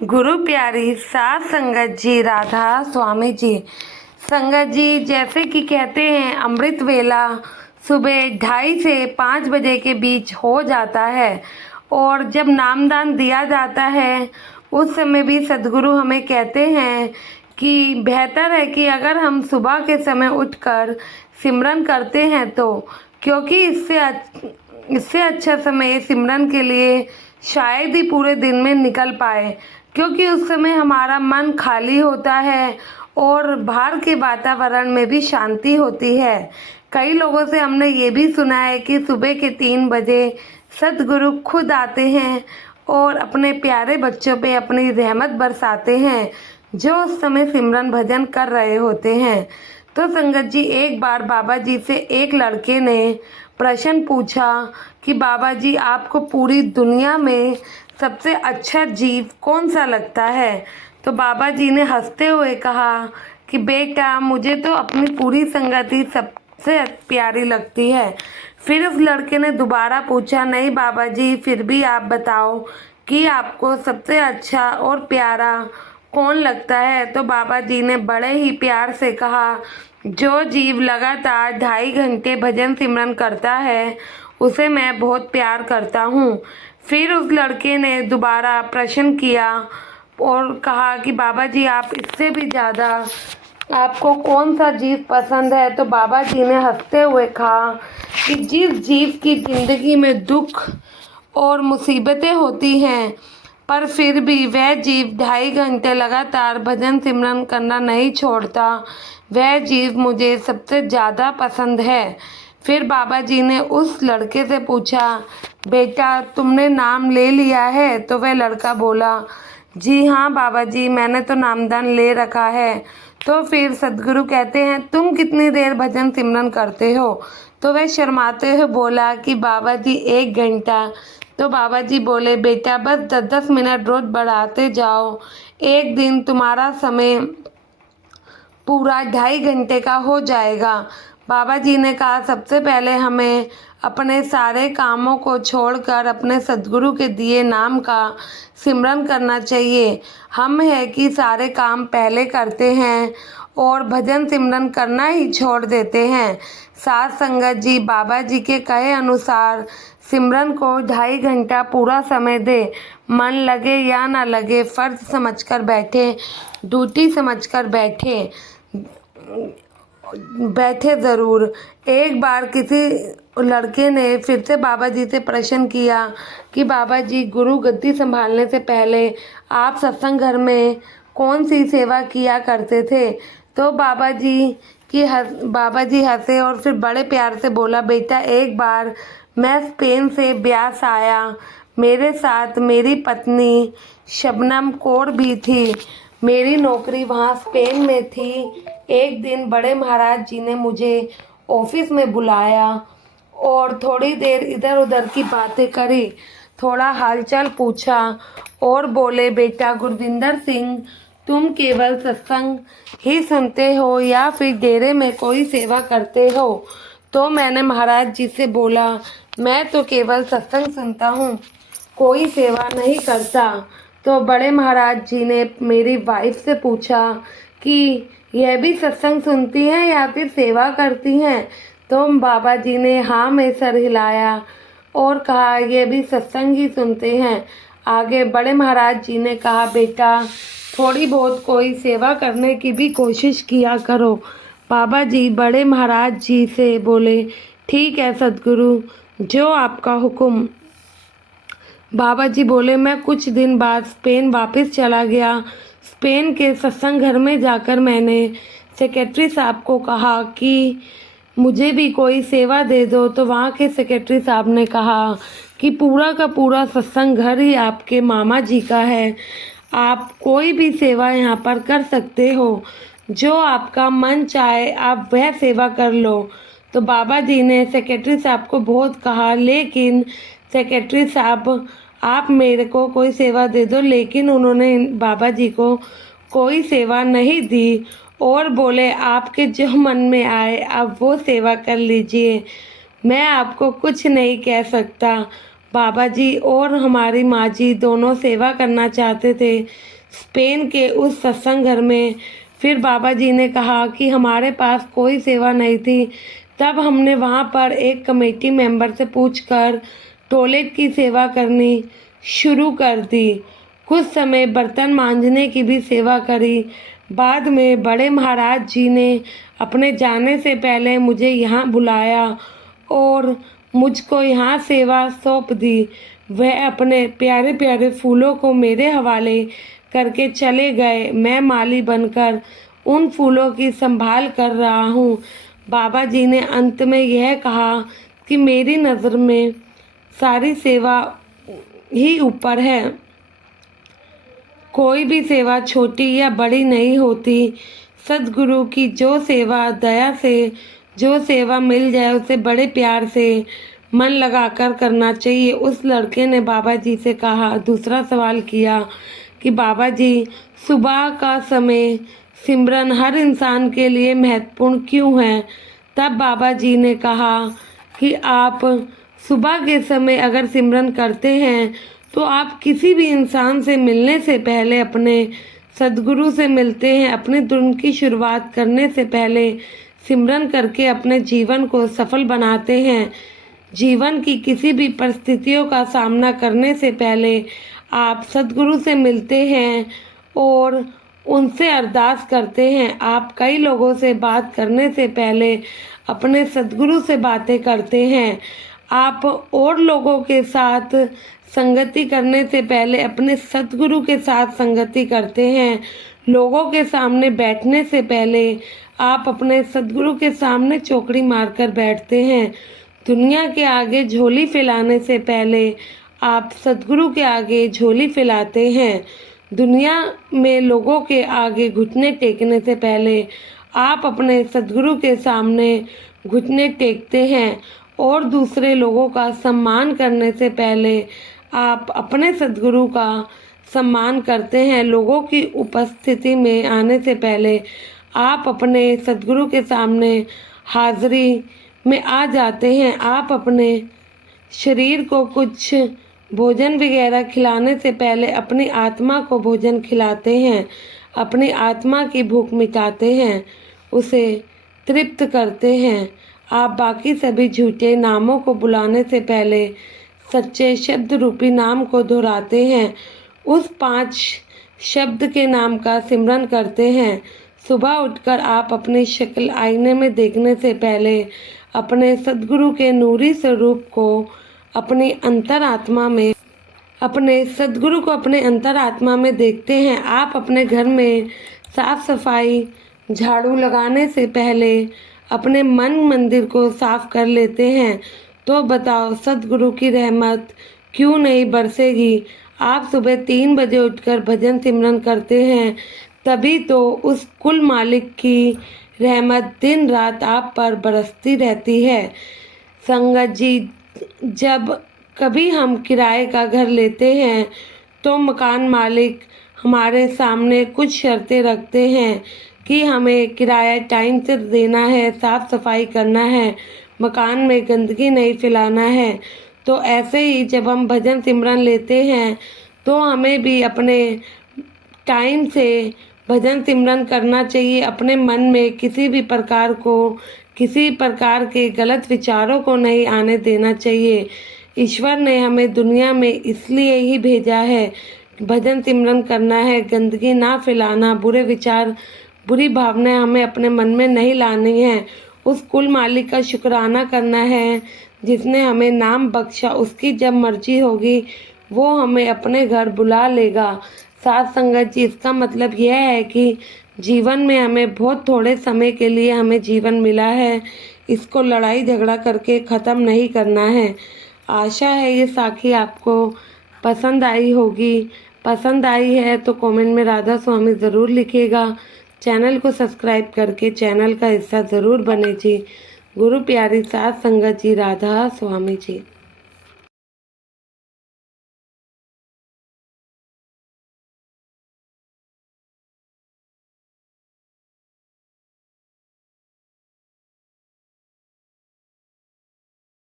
गुरु प्यारी सात संगत जी, राधा स्वामी जी। संगत जी, जैसे कि कहते हैं अमृत वेला सुबह 2:30 से 5 बजे के बीच हो जाता है और जब नामदान दिया जाता है उस समय भी सद्गुरु हमें कहते हैं कि बेहतर है कि अगर हम सुबह के समय उठकर सिमरन करते हैं तो, क्योंकि इससे अच्छा समय सिमरन के लिए शायद ही पूरे दिन में निकल पाए, क्योंकि उस समय हमारा मन खाली होता है और बाहर के वातावरण में भी शांति होती है। कई लोगों से हमने ये भी सुना है कि सुबह के 3 बजे सद्गुरु खुद आते हैं और अपने प्यारे बच्चों पे अपनी रहमत बरसाते हैं जो उस समय सिमरन भजन कर रहे होते हैं। तो संगत जी, एक बार बाबा जी से एक लड़के ने प्रश्न पूछा कि बाबा जी, आपको पूरी दुनिया में सबसे अच्छा जीव कौन सा लगता है? तो बाबा जी ने हंसते हुए कहा कि बेटा, मुझे तो अपनी पूरी संगति सबसे प्यारी लगती है। फिर उस लड़के ने दोबारा पूछा, नहीं बाबा जी, फिर भी आप बताओ कि आपको सबसे अच्छा और प्यारा कौन लगता है? तो बाबा जी ने बड़े ही प्यार से कहा, जो जीव लगातार 2.5 घंटे भजन सिमरन करता है उसे मैं बहुत प्यार करता हूँ। फिर उस लड़के ने दोबारा प्रश्न किया और कहा कि बाबा जी, आप इससे भी ज़्यादा आपको कौन सा जीव पसंद है? तो बाबा जी ने हंसते हुए कहा कि जिस जीव की ज़िंदगी में दुख और मुसीबतें होती हैं पर फिर भी वह जीव 2.5 घंटे लगातार भजन सिमरन करना नहीं छोड़ता, वह जीव मुझे सबसे ज़्यादा पसंद है। फिर बाबा जी ने उस लड़के से पूछा, बेटा, तुमने नाम ले लिया है? तो वह लड़का बोला, जी हाँ बाबा जी, मैंने तो नामदान ले रखा है। तो फिर सद्गुरु कहते हैं, तुम कितनी देर भजन सिमरन करते हो? तो वह शर्माते हुए बोला कि बाबा जी 1 घंटा। तो बाबा जी बोले, बेटा, बस 10-10 मिनट रोज बढ़ाते जाओ, एक दिन तुम्हारा समय पूरा 2.5 घंटे का हो जाएगा। बाबा जी ने कहा, सबसे पहले हमें अपने सारे कामों को छोड़कर अपने सद्गुरु के दिए नाम का सिमरन करना चाहिए। हम है कि सारे काम पहले करते हैं और भजन सिमरन करना ही छोड़ देते हैं। साथ संगत जी, बाबा जी के कहे अनुसार सिमरन को 2.5 घंटा पूरा समय दे। मन लगे या ना लगे, फर्ज समझकर बैठे, ड्यूटी समझकर बैठे ज़रूर। एक बार किसी लड़के ने फिर से बाबा जी से प्रश्न किया कि बाबा जी, गुरु गद्दी संभालने से पहले आप सत्संग घर में कौन सी सेवा किया करते थे? तो बाबा जी हंसे और फिर बड़े प्यार से बोला, बेटा, एक बार मैं स्पेन से ब्यास आया, मेरे साथ मेरी पत्नी शबनम कौर भी थी। मेरी नौकरी वहाँ स्पेन में थी। एक दिन बड़े महाराज जी ने मुझे ऑफिस में बुलाया और थोड़ी देर इधर उधर की बातें करी, थोड़ा हालचाल पूछा और बोले, बेटा गुरविंदर सिंह, तुम केवल सत्संग ही सुनते हो या फिर डेरे में कोई सेवा करते हो? तो मैंने महाराज जी से बोला, मैं तो केवल सत्संग सुनता हूँ, कोई सेवा नहीं करता। तो बड़े महाराज जी ने मेरी वाइफ से पूछा कि यह भी सत्संग सुनती हैं या फिर सेवा करती हैं? तो बाबा जी ने हाँ में सर हिलाया और कहा, यह भी सत्संग ही सुनते हैं। आगे बड़े महाराज जी ने कहा, बेटा, थोड़ी बहुत कोई सेवा करने की भी कोशिश किया करो। बाबा जी बड़े महाराज जी से बोले, ठीक है सद्गुरु, जो आपका हुक्म। बाबा जी बोले, मैं कुछ दिन बाद स्पेन वापस चला गया। स्पेन के सत्संग घर में जाकर मैंने सेक्रेटरी साहब को कहा कि मुझे भी कोई सेवा दे दो। तो वहाँ के सेक्रेटरी साहब ने कहा कि पूरा का पूरा सत्संग घर ही आपके मामा जी का है, आप कोई भी सेवा यहाँ पर कर सकते हो, जो आपका मन चाहे आप वह सेवा कर लो। तो बाबा जी ने सेक्रेटरी साहब को बहुत कहा, लेकिन सेक्रेटरी साहब, आप मेरे को कोई सेवा दे दो। लेकिन उन्होंने बाबा जी को कोई सेवा नहीं दी और बोले, आपके जो मन में आए आप वो सेवा कर लीजिए, मैं आपको कुछ नहीं कह सकता। बाबा जी और हमारी माँ जी दोनों सेवा करना चाहते थे स्पेन के उस सत्संग घर में। फिर बाबा जी ने कहा कि हमारे पास कोई सेवा नहीं थी। तब हमने वहाँ पर एक कमेटी मेंबर से पूछकर टॉयलेट की सेवा करनी शुरू कर दी। कुछ समय बर्तन मांजने की भी सेवा करी। बाद में बड़े महाराज जी ने अपने जाने से पहले मुझे यहाँ बुलाया और मुझको यहाँ सेवा सौंप दी। वह अपने प्यारे प्यारे फूलों को मेरे हवाले करके चले गए। मैं माली बनकर उन फूलों की संभाल कर रहा हूँ। बाबा जी ने अंत में यह कहा कि मेरी नज़र में सारी सेवा ही ऊपर है। कोई भी सेवा छोटी या बड़ी नहीं होती। सद्गुरु की जो सेवा दया से जो सेवा मिल जाए उसे बड़े प्यार से मन लगाकर करना चाहिए। उस लड़के ने बाबा जी से कहा, दूसरा सवाल किया कि बाबा जी सुबह का समय सिमरन हर इंसान के लिए महत्वपूर्ण क्यों है? तब बाबा जी ने कहा कि आप सुबह के समय अगर सिमरन करते हैं तो आप किसी भी इंसान से मिलने से पहले अपने सद्गुरु से मिलते हैं। अपने दिन की शुरुआत करने से पहले सिमरन करके अपने जीवन को सफल बनाते हैं। जीवन की किसी भी परिस्थितियों का सामना करने से पहले आप सद्गुरु से मिलते हैं और उनसे अरदास करते हैं। आप कई लोगों से बात करने से पहले अपने सद्गुरु से बातें करते हैं। आप और लोगों के साथ संगति करने से पहले अपने सद्गुरु के साथ संगति करते हैं। लोगों के सामने बैठने से पहले आप अपने सद्गुरु के सामने चौकड़ी मारकर बैठते हैं। दुनिया के आगे झोली फैलाने से पहले आप सद्गुरु के आगे झोली फैलाते हैं। दुनिया में लोगों के आगे घुटने टेकने से पहले आप अपने सद्गुरु के सामने घुटने टेकते हैं और दूसरे लोगों का सम्मान करने से पहले आप अपने सद्गुरु का सम्मान करते हैं। लोगों की उपस्थिति में आने से पहले आप अपने सद्गुरु के सामने हाजिरी में आ जाते हैं। आप अपने शरीर को कुछ भोजन वगैरह खिलाने से पहले अपनी आत्मा को भोजन खिलाते हैं। अपनी आत्मा की भूख मिटाते हैं, उसे तृप्त करते हैं। आप बाकी सभी झूठे नामों को बुलाने से पहले सच्चे शब्द रूपी नाम को दोहराते हैं। उस 5 शब्द के नाम का सिमरन करते हैं। सुबह उठकर आप अपनी शक्ल आईने में देखने से पहले अपने सद्गुरु के नूरी स्वरूप को अपनी अंतरात्मा में देखते हैं। आप अपने घर में साफ सफाई झाड़ू लगाने से पहले अपने मन मंदिर को साफ कर लेते हैं। तो बताओ सद्गुरु की रहमत क्यों नहीं बरसेगी? आप सुबह 3 बजे उठकर भजन सिमरन करते हैं, तभी तो उस कुल मालिक की रहमत दिन रात आप पर बरसती रहती है। संगत जी, जब कभी हम किराए का घर लेते हैं तो मकान मालिक हमारे सामने कुछ शर्तें रखते हैं कि हमें किराया टाइम से देना है, साफ़ सफाई करना है, मकान में गंदगी नहीं फैलाना है। तो ऐसे ही जब हम भजन सिमरन लेते हैं तो हमें भी अपने टाइम से भजन सिमरन करना चाहिए। अपने मन में किसी प्रकार के गलत विचारों को नहीं आने देना चाहिए। ईश्वर ने हमें दुनिया में इसलिए ही भेजा है, भजन सिमरन करना है, गंदगी ना फैलाना, बुरे विचार बुरी भावनाएं हमें अपने मन में नहीं लानी है। उस कुल मालिक का शुक्राना करना है जिसने हमें नाम बख्शा। उसकी जब मर्जी होगी वो हमें अपने घर बुला लेगा। साथ संगत जी, इसका मतलब यह है कि जीवन में हमें बहुत थोड़े समय के लिए हमें जीवन मिला है, इसको लड़ाई झगड़ा करके ख़त्म नहीं करना है। आशा है ये साखी आपको पसंद आई होगी। पसंद आई है तो कमेंट में राधा स्वामी ज़रूर लिखिएगा। चैनल को सब्सक्राइब करके चैनल का हिस्सा ज़रूर बने जी। गुरु प्यारी साथ संगत जी, राधा स्वामी जी।